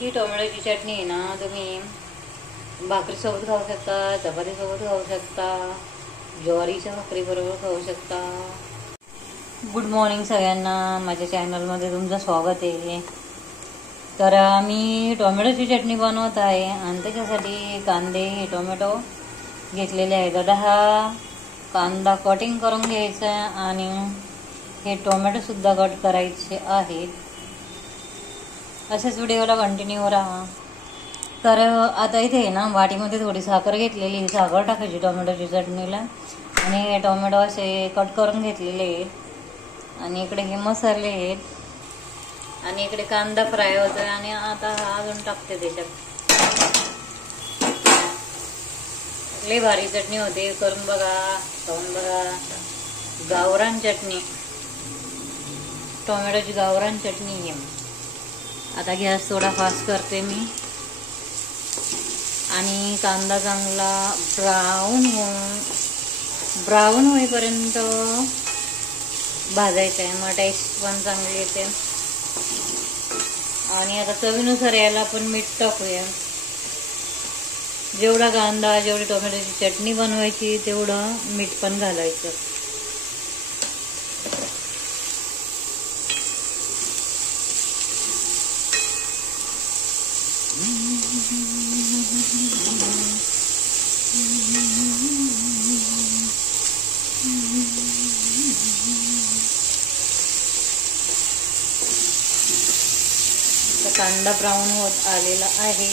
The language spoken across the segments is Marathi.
ही टोमॅटोची चटणी आहे ना, तुम्ही भाकरीसोबत खाऊ शकता, चपातीसोबत खाऊ शकता, ज्वारीच्या भाकरीबरोबर खाऊ शकता. गुड मॉर्निंग सगळ्यांना, माझ्या चॅनलमध्ये तुमचं स्वागत आहे. तर मी टोमॅटोची चटणी बनवत आहे आणि त्याच्यासाठी कांदे टोमॅटो घेतलेले आहेत. आता हा कांदा कटिंग करून घ्यायचा आणि हे टोमॅटोसुद्धा कट करायचे आहेत. असेच व्हिडिओला कंटिन्यू राहा. तर आता इथे आहे ना, वाटीमध्ये थोडी साखर घेतलेली, साखर टाकायची टोमॅटोची चटणीला आणि हे टोमॅटो असे कट करून घेतलेले आहेत आणि इकडे हे मसाले आहेत आणि इकडे कांदा फ्राय होतोय आणि आता हा अजून टाकते त्याच्यात. लई भारी चटणी होते, करून बघा, खाऊन बघा. गावरान चटणी, टोमॅटोची गावरान चटणी आहे. आता गॅस थोडा फास्ट करते मी आणि कांदा चांगला ब्राऊन होईपर्यंत भाजायचा आहे, मग टेस्ट पण चांगली येते. आणि आता चवीनुसार याला आपण मीठ टाकूया. जेवढा कांदा, जेवढी टोमॅटोची चटणी बनवायची तेवढं मीठ पण घालायचं. कांदा ब्राऊन होत आलेला आहे,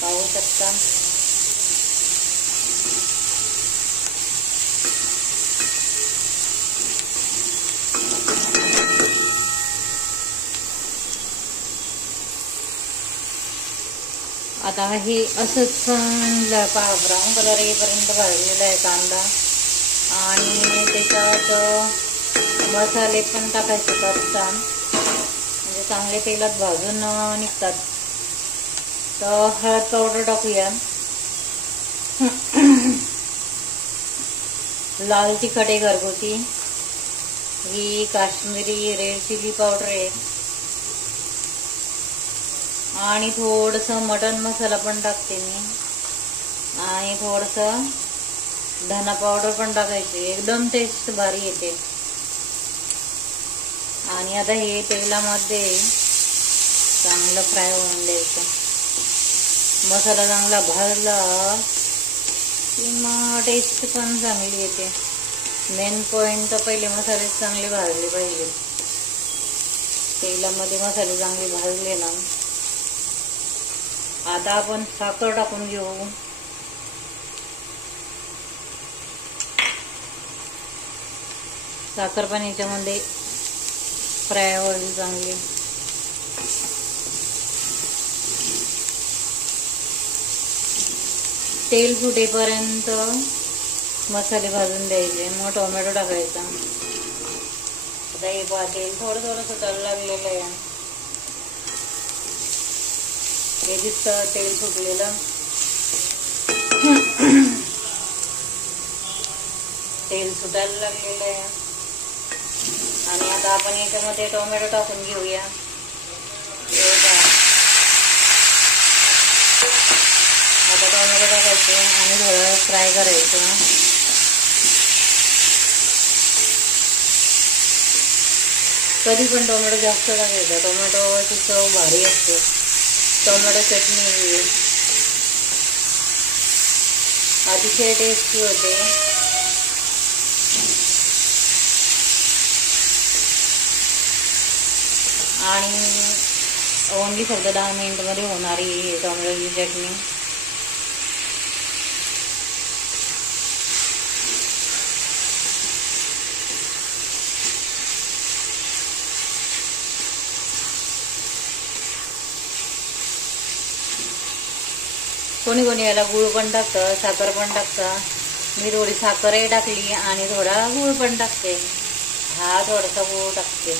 पाहू शकता. आता हे असंच ब्राऊन कलर येईपर्यंत भाजलेला आहे कांदा आणि त्याच्यात मसाले पण टाकायचे असतात, म्हणजे चांगले तेलात भाजून निघतात. तर हळद पावडर टाकूया, लाल तिखट आहे घरगुती, ही काश्मीरी रेड चिली पावडर आहे आणि थोडंसं मटन मसाला पण टाकते मी आणि थोडंसं धना पावडर पण टाकायची, एकदम टेस्ट भारी येते. आणि आता हे तेलामध्ये चांगलं फ्राय होऊन द्यायचं. मसाला चांगला भाजला की मग टेस्ट पण चांगली येते. मेन पॉइंट तर पहिले मसाले चांगले भाजले पाहिजे. तेलामध्ये मसाले चांगले भाजले ना, आता आपण साखर टाकून घेऊ. साखर पण याच्यामध्ये फ्राय होईल चांगली. तेल फुटेपर्यंत मसाले भाजून द्यायचे, मग टोमॅटो टाकायचा. आता हे तेल थोडं थोडं सुटायला लागलेलं आहे. हे दिसतं तेल सुटलेलं. तेल सुटायला लागलेलं आहे आणि आता आपण याच्यामध्ये टोमॅटो टाकून घेऊया. आता टोमॅटो टाकायचे आणि थोडं फ्राय करायचं. कधी पण टोमॅटो जास्त टाकायचा, टोमॅटोची चव भारी असते. टोमॅटो चटणी अतिशय टेस्टी होते. आणि ओनली फक्त 10 मिनिटमध्ये होणारी टोमॅटोची चटणी. कोणी कोणी याला गूळ पण टाकतं, साखर पण टाकतं. मी थोडी साखरही टाकली आणि थोडा गूळ पण टाकते. हा थोडासा गूळ टाकते.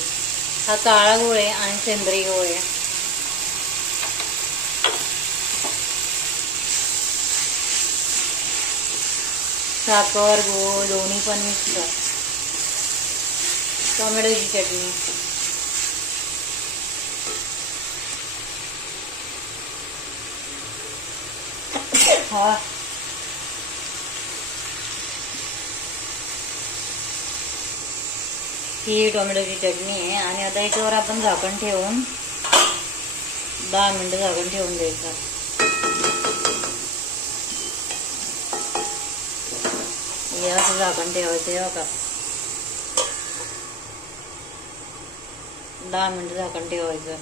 हा काळा गूळ आहे आणि सेंद्रिय गूळ आहे. साखर गूळ दोन्ही पण मिक्स. टोमॅटोची चटणी हा ही टोमॅटोची चटणी आहे. आणि आता याच्यावर आपण झाकण ठेवून 10 मिनिटं झाकण ठेवून द्यायचं. हे असं झाकण ठेवायचं आहे बघा. 10 मिनिटं झाकण ठेवायचं.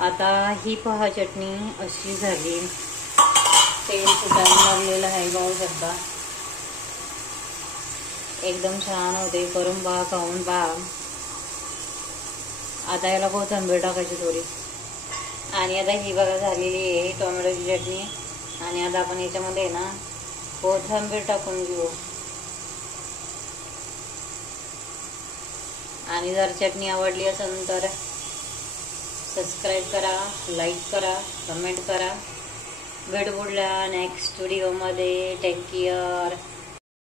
आता ही पहा चटणी अशी झाली. तेल सुटायला लागलेलं आहे, पाहू शकता. एकदम छान होते. करून पहा, खाऊन पहा. आता याला कोथिंबीर टाकायची थोडी. आणि आता ही बघा झालेली आहे टोमॅटोची चटणी. आणि आता आपण याच्यामध्ये ना कोथिंबीर टाकून घेऊ. आणि जर चटणी आवडली असेल तर सबस्क्राईब करा, लाईक करा, कमेंट करा. भेटू पुढल्या नेक्स्ट व्हिडिओमध्ये. Take care.